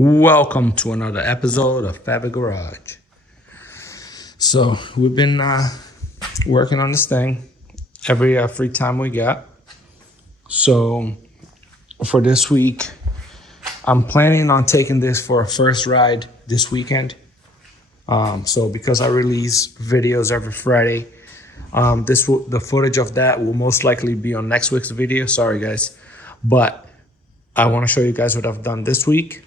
Welcome to another episode of Fabitgarage. So we've been working on this thing every free time we got. So for this week, I'm planning on taking this for a first ride this weekend. So because I release videos every Friday, the footage of that will most likely be on next week's video. Sorry guys, but I want to show you guys what I've done this week.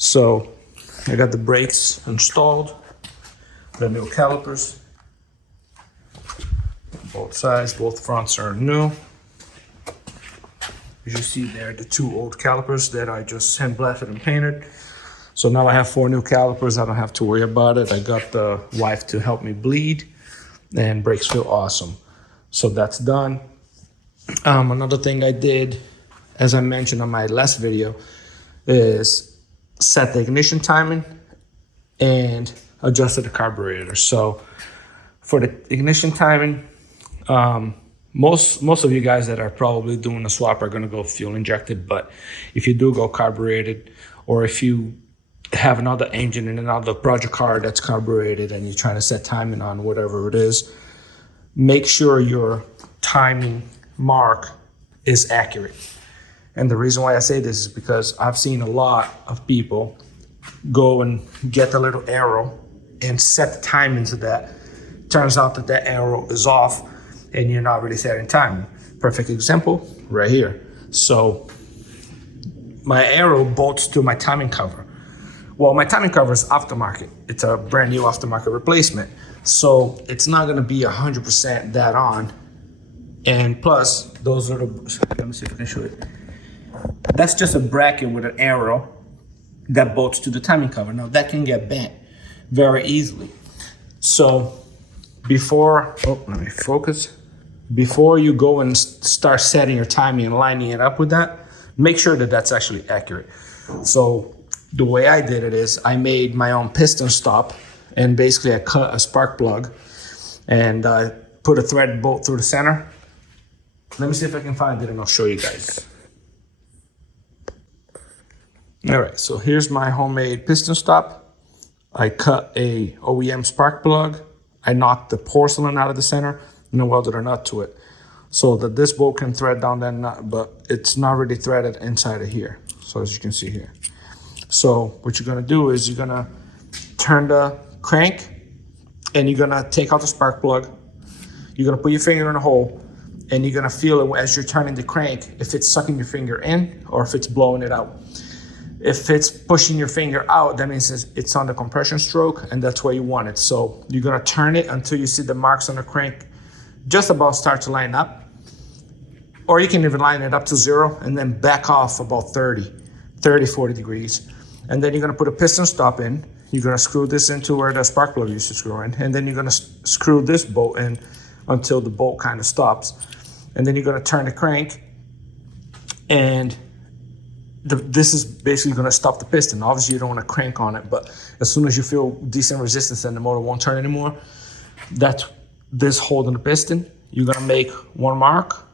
So I got the brakes installed, the new calipers, both sides, both fronts are new. As you see there, the two old calipers that I just sandblasted and painted. So now I have 4 new calipers. I don't have to worry about it. I got the wife to help me bleed, and brakes feel awesome. So that's done. Another thing I did, as I mentioned on my last video, is set the ignition timing and adjusted the carburetor. So for the ignition timing, most of you guys that are probably doing a swap are going to go fuel injected, but if you do go carbureted, or if you have another engine in another project car that's carbureted and you're trying to set timing on whatever it is, make sure your timing mark is accurate. And the reason why I say this is because I've seen a lot of people go and get the little arrow and set the timing to that. Turns out that arrow is off and you're not really setting timing. Perfect example right here. So my arrow bolts to my timing cover. Well, my timing cover is aftermarket. It's a brand new aftermarket replacement. So it's not gonna be 100% that on. And plus, those are the, let me see if I can show it. That's just a bracket with an arrow that bolts to the timing cover. Now that can get bent very easily. So before you go and start setting your timing and lining it up with that, make sure that that's actually accurate. So the way I did it is I made my own piston stop, and basically I cut a spark plug and I put a threaded bolt through the center. Let me see if I can find it and I'll show you guys. All right, so here's my homemade piston stop. I cut a OEM spark plug. I knocked the porcelain out of the center and I welded a nut to it so that this bolt can thread down that nut, but it's not really threaded inside of here. So as you can see here. So what you're gonna do is you're gonna turn the crank and you're gonna take out the spark plug. You're gonna put your finger in a hole and you're gonna feel it as you're turning the crank, if it's sucking your finger in or if it's blowing it out. If it's pushing your finger out, that means it's on the compression stroke, and that's where you want it. So you're gonna turn it until you see the marks on the crank just about start to line up. Or you can even line it up to 0 and then back off about 40 degrees. And then you're gonna put a piston stop in. You're gonna screw this into where the spark plug used to screw in. And then you're gonna screw this bolt in until the bolt kind of stops. And then you're gonna turn the crank, and this is basically going to stop the piston. Obviously, you don't want to crank on it, but as soon as you feel decent resistance and the motor won't turn anymore, that's this holding the piston. You're going to make 1 mark,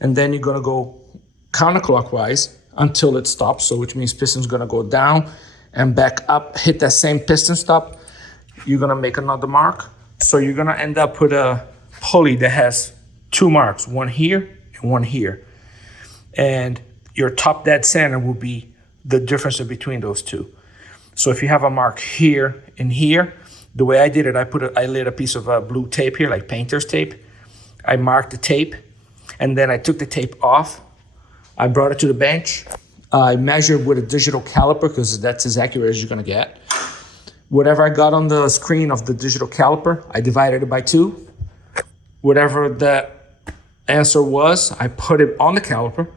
and then you're going to go counterclockwise until it stops. So which means piston's going to go down and back up, hit that same piston stop. You're going to make another mark. So you're going to end up with a pulley that has 2 marks, one here and one here. And your top dead center will be the difference between those two. So if you have a mark here and here, the way I did it, I laid a piece of blue tape here, like painter's tape. I marked the tape, and then I took the tape off. I brought it to the bench. I measured with a digital caliper because that's as accurate as you're gonna get. Whatever I got on the screen of the digital caliper, I divided it by 2. Whatever the answer was, I put it on the caliper.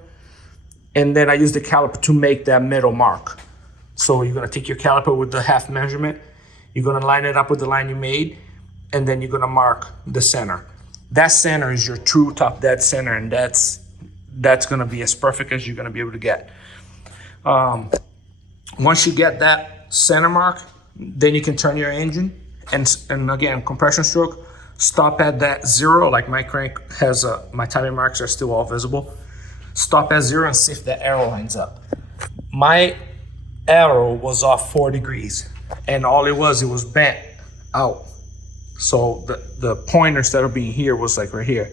And then I use the caliper to make that middle mark. So you're gonna take your caliper with the half measurement, you're gonna line it up with the line you made, and then you're gonna mark the center. That center is your true top dead center, and that's gonna be as perfect as you're gonna be able to get. Once you get that center mark, then you can turn your engine, and again, compression stroke, stop at that 0, like my crank has, my timing marks are still all visible. Stop at 0 and see if the arrow lines up. My arrow was off 4 degrees, and all it was bent out. So the pointer, instead of being here, was like right here.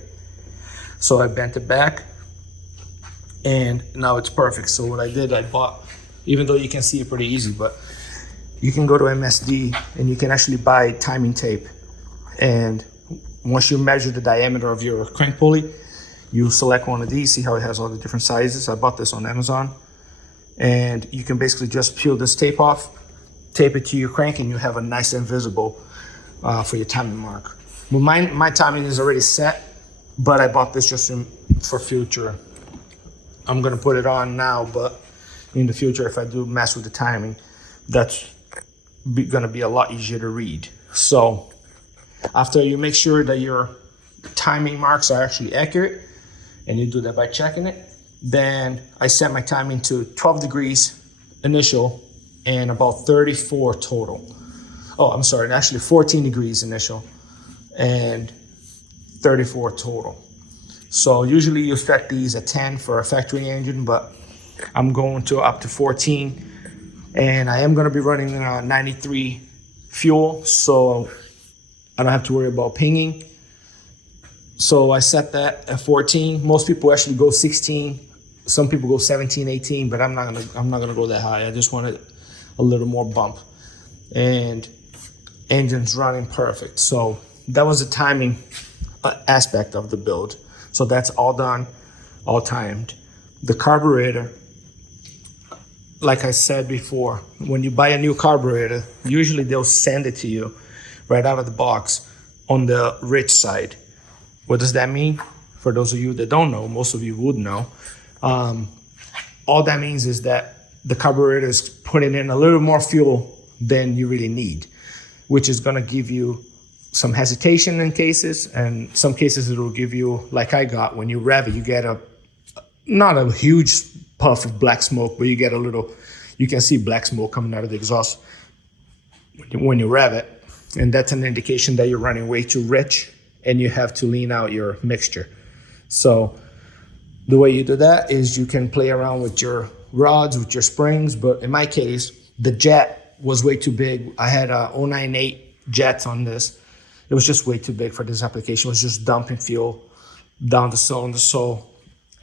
So I bent it back, and now it's perfect. So what I did, I bought, even though you can see it pretty easy, but you can go to MSD and you can actually buy timing tape. And once you measure the diameter of your crank pulley, you select one of these, see how it has all the different sizes. I bought this on Amazon. And you can basically just peel this tape off, tape it to your crank, and you have a nice and visible for your timing mark. Well, my timing is already set, but I bought this just for future. I'm gonna put it on now, but in the future, if I do mess with the timing, that's gonna be a lot easier to read. So after you make sure that your timing marks are actually accurate, and you do that by checking it, then I set my timing to 12 degrees initial and about 34 total. Oh, I'm sorry, actually 14 degrees initial and 34 total. So usually you set these at 10 for a factory engine, but I'm going to up to 14. And I am gonna be running 93 fuel, so I don't have to worry about pinging. So I set that at 14. Most people actually go 16. Some people go 17, 18, but I'm not gonna go that high. I just wanted a little more bump. And engine's running perfect. So that was the timing aspect of the build. So that's all done, all timed. The carburetor, like I said before, when you buy a new carburetor, usually they'll send it to you right out of the box on the rich side. What does that mean? For those of you that don't know, most of you would know. All that means is that the carburetor is putting in a little more fuel than you really need, which is gonna give you some hesitation in cases, and some cases it will give you, like I got, when you rev it, you get not a huge puff of black smoke, but you get a little, you can see black smoke coming out of the exhaust when you rev it. And that's an indication that you're running way too rich and you have to lean out your mixture. So the way you do that is you can play around with your rods, with your springs, but in my case, the jet was way too big. I had a 098 jets on this. It was just way too big for this application. It was just dumping fuel down the cylinder. So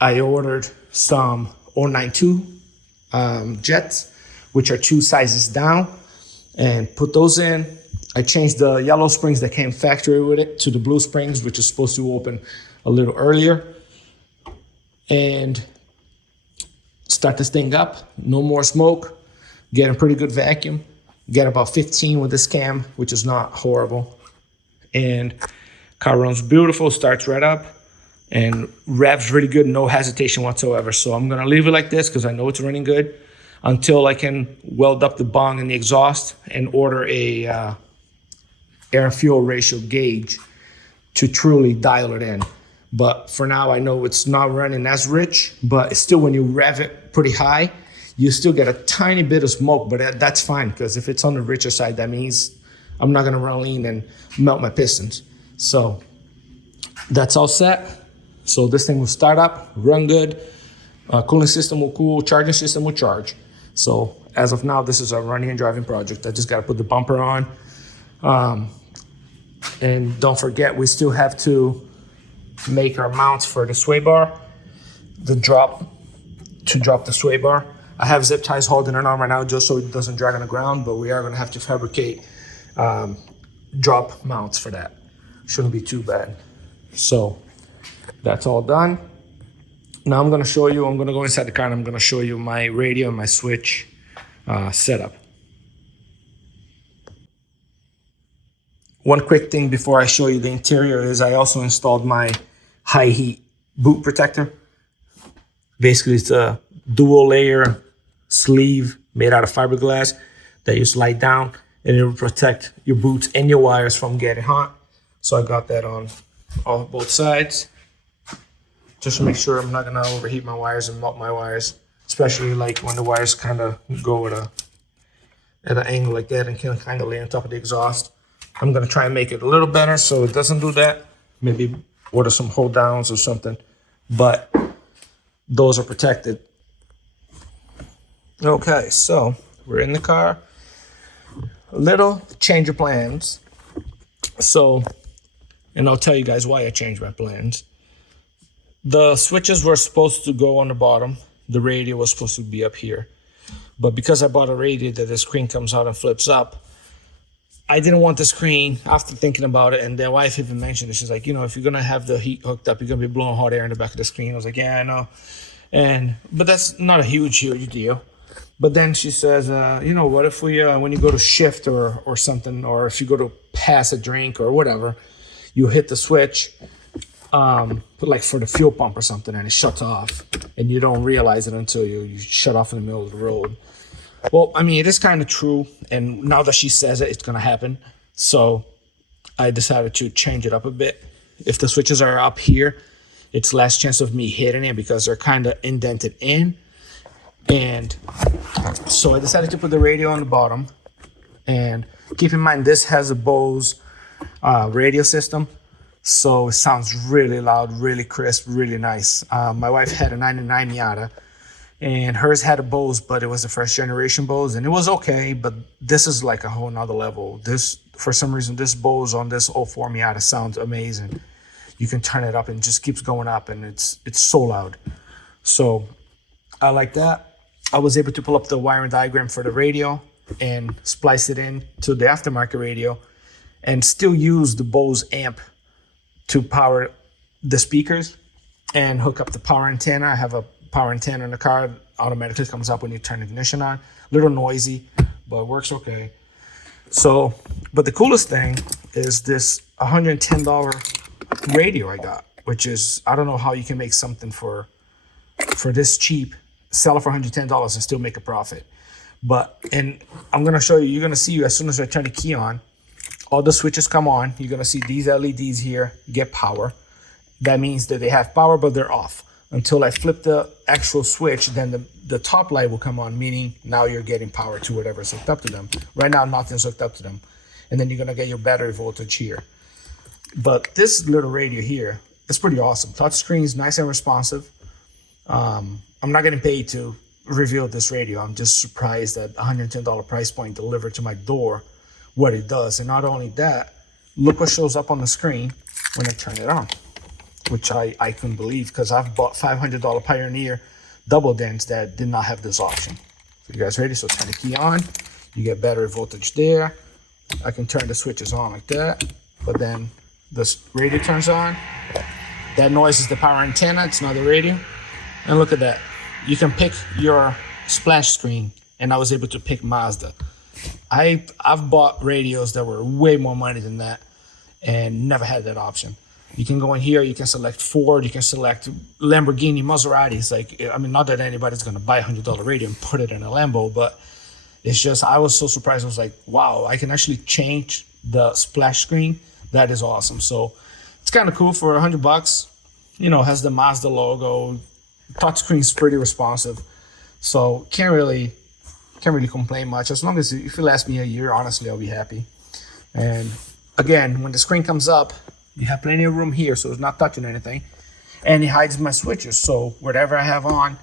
I ordered some 092 jets, which are 2 sizes down, and put those in. I changed the yellow springs that came factory with it to the blue springs, which is supposed to open a little earlier. And start this thing up, no more smoke, get a pretty good vacuum, get about 15 with this cam, which is not horrible. And car runs beautiful, starts right up, and revs really good, no hesitation whatsoever. So I'm gonna leave it like this because I know it's running good until I can weld up the bung and the exhaust and order a air fuel ratio gauge to truly dial it in. But for now, I know it's not running as rich, but still when you rev it pretty high, you still get a tiny bit of smoke, but that's fine, because if it's on the richer side, that means I'm not gonna run lean and melt my pistons. So that's all set. So this thing will start up, run good, cooling system will cool, charging system will charge. So as of now, this is a running and driving project. I just gotta put the bumper on. And don't forget, we still have to make our mounts for the sway bar, to drop the sway bar. I have zip ties holding it on right now just so it doesn't drag on the ground, but we are gonna have to fabricate drop mounts for that. Shouldn't be too bad. So that's all done. Now I'm gonna show you, I'm gonna go inside the car and I'm gonna show you my radio and my switch setup. One quick thing before I show you the interior is I also installed my high heat boot protector. Basically, it's a dual layer sleeve made out of fiberglass that you slide down, and it will protect your boots and your wires from getting hot. So I got that on both sides, just to make sure I'm not gonna overheat my wires and melt my wires, especially like when the wires kind of go at an angle like that and can kind of lay on top of the exhaust. I'm gonna try and make it a little better so it doesn't do that. Maybe order some hold downs or something, but those are protected. Okay, so We're in the car. A little change of plans. So, and I'll tell you guys why I changed my plans. The switches were supposed to go on the bottom. The radio was supposed to be up here. But because I bought a radio that the screen comes out and flips up, I didn't want the screen, after thinking about it, and the wife even mentioned it. She's like, if you're going to have the heat hooked up, you're going to be blowing hot air in the back of the screen. I was like, yeah, I know. But that's not a huge deal. But then she says, what if we, when you go to shift or something, or if you go to pass a drink or whatever, you hit the switch, like for the fuel pump or something, and it shuts off, and you don't realize it until you shut off in the middle of the road. Well, I mean, it is kind of true, and now that she says it, it's going to happen. So I decided to change it up a bit. If the switches are up here, it's less chance of me hitting it because they're kind of indented in. And so I decided to put the radio on the bottom. And keep in mind, this has a Bose radio system. So it sounds really loud, really crisp, really nice. My wife had a 99 Miata. And hers had a Bose, but it was the first generation Bose, and it was okay, but this is like a whole nother level. This, for some reason, this Bose on this 04 Miata sounds amazing. You can turn it up and it just keeps going up, and it's so loud. So I like that. I was able to pull up the wiring diagram for the radio and splice it in to the aftermarket radio and still use the Bose amp to power the speakers and hook up the power antenna. I have a power antenna in the car, automatically comes up when you turn the ignition on. A little noisy, but it works okay. So, but the coolest thing is this $110 radio I got, which is, I don't know how you can make something for this cheap, sell it for $110 and still make a profit. And I'm gonna show you, you're gonna see as soon as I turn the key on, all the switches come on. You're gonna see these LEDs here get power. That means that they have power, but they're off. Until I flip the actual switch, then the top light will come on, meaning now you're getting power to whatever's hooked up to them. Right now, nothing's hooked up to them. And then you're gonna get your battery voltage here. But this little radio here, it's pretty awesome. Touch screen's nice and responsive. I'm not getting paid to reveal this radio. I'm just surprised that $110 price point delivered to my door, what it does. And not only that, look what shows up on the screen when I turn it on, which I couldn't believe, because I've bought $500 Pioneer double dents that did not have this option. So you guys ready? So turn the key on, you get battery voltage there. I can turn the switches on like that, but then this radio turns on. That noise is the power antenna, it's not the radio. And look at that. You can pick your splash screen, and I was able to pick Mazda. I've bought radios that were way more money than that and never had that option. You can go in here, you can select Ford, you can select Lamborghini, Maserati. It's like, I mean, not that anybody's gonna buy a $100 radio and put it in a Lambo, but it's just, I was so surprised. I was like, wow, I can actually change the splash screen. That is awesome. So it's kind of cool for $100. Has the Mazda logo. Touchscreen's pretty responsive. So can't really complain much. As long as, if it lasts me a year, honestly, I'll be happy. And again, when the screen comes up, you have plenty of room here, so it's not touching anything. And it hides my switches, so whatever I have on,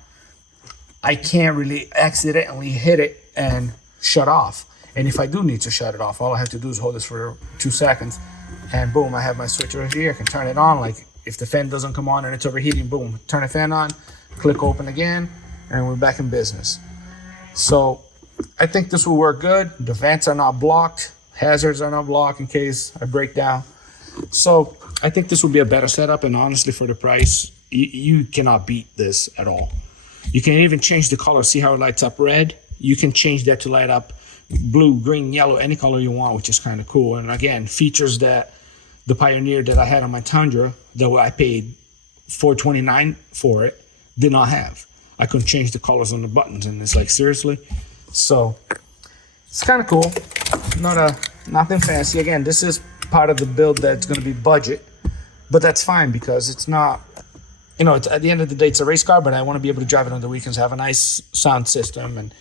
I can't really accidentally hit it and shut off. And if I do need to shut it off, all I have to do is hold this for 2 seconds, and boom, I have my switch right here. I can turn it on. Like if the fan doesn't come on and it's overheating, boom, turn the fan on, click open again, and we're back in business. So I think this will work good. The vents are not blocked. Hazards are not blocked in case I break down. So I think this will be a better setup, and honestly, for the price, you cannot beat this at all. You can even change the color. See how it lights up red? You can change that to light up blue, green, yellow, any color you want, which is kind of cool. And again, features that the Pioneer that I had on my Tundra, that I paid $429 for it, did not have. I couldn't change the colors on the buttons, and it's like, seriously? So it's kind of cool. Nothing fancy. Again, this is part of the build that's going to be budget, but that's fine because it's not, it's, at the end of the day, it's a race car, but I want to be able to drive it on the weekends, have a nice sound system, and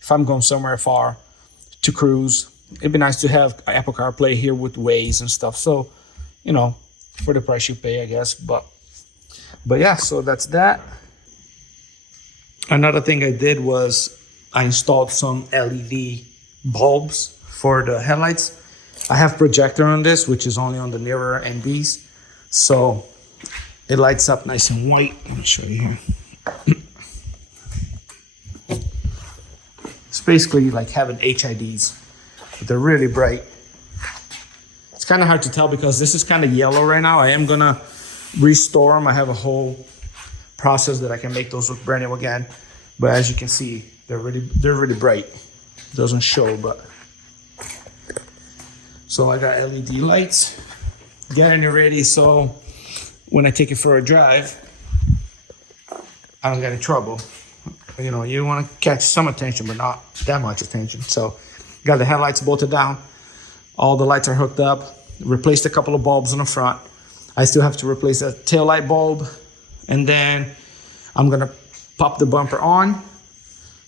if I'm going somewhere far to cruise, it'd be nice to have Apple CarPlay here with Waze and stuff. So, for the price you pay, I guess. But yeah, so that's that. Another thing I did was I installed some LED bulbs for the headlights. I have projector on this, which is only on the nearer NBs. So it lights up nice and white. Let me show you here. It's basically like having HIDs, but they're really bright. It's kind of hard to tell because this is kind of yellow right now. I am gonna restore them. I have a whole process that I can make those look brand new again. But as you can see, they're really bright. Doesn't show, but. So I got LED lights, getting it ready so when I take it for a drive, I don't get in trouble. You know, you want to catch some attention, but not that much attention. So got the headlights bolted down. All the lights are hooked up. Replaced a couple of bulbs in the front. I still have to replace a tail light bulb. And then I'm gonna pop the bumper on,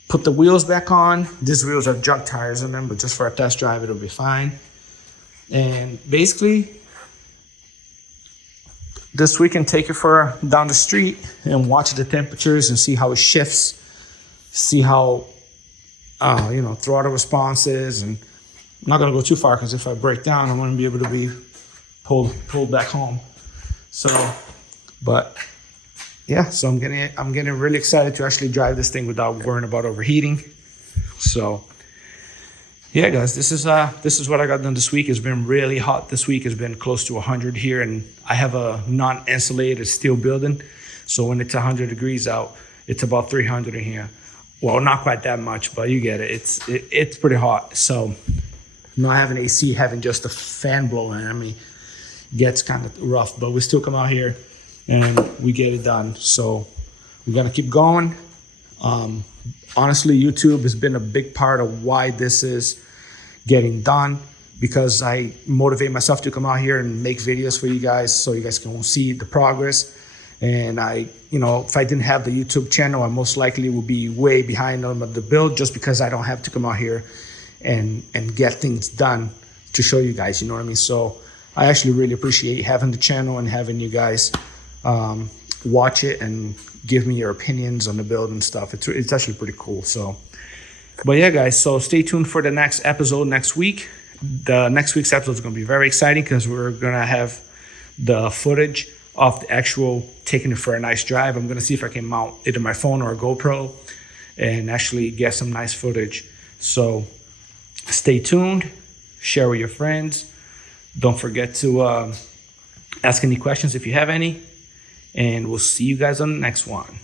put the wheels back on. These wheels have junk tires in them, but just for a test drive, it'll be fine. And basically, this we can take it for down the street and watch the temperatures and see how it shifts, see how, throttle response is. And I'm not gonna go too far because if I break down, I'm gonna be able to be pulled back home. So, but yeah, so I'm getting really excited to actually drive this thing without worrying about overheating. So yeah, guys, this is what I got done this week. It's been really hot this week. It's been close to 100 here, and I have a non-insulated steel building. So when it's 100 degrees out, it's about 300 in here. Well, not quite that much, but you get it. It's pretty hot. So not having AC, having just a fan blowing, I mean, gets kind of rough. But we still come out here and we get it done. So we got to keep going. Honestly, YouTube has been a big part of why this is getting done, because I motivate myself to come out here and make videos for you guys so you guys can see the progress. And if I didn't have the YouTube channel, I most likely would be way behind on the build just because I don't have to come out here and get things done to show you guys, you know what I mean? So I actually really appreciate having the channel and having you guys watch it and give me your opinions on the build and stuff. It's actually pretty cool. So, but yeah, guys, so stay tuned for the next episode next week. The next week's episode is going to be very exciting because we're going to have the footage of the actual taking it for a nice drive. I'm going to see if I can mount either my phone or a GoPro and actually get some nice footage. So stay tuned, share with your friends. Don't forget to ask any questions if you have any. And we'll see you guys on the next one.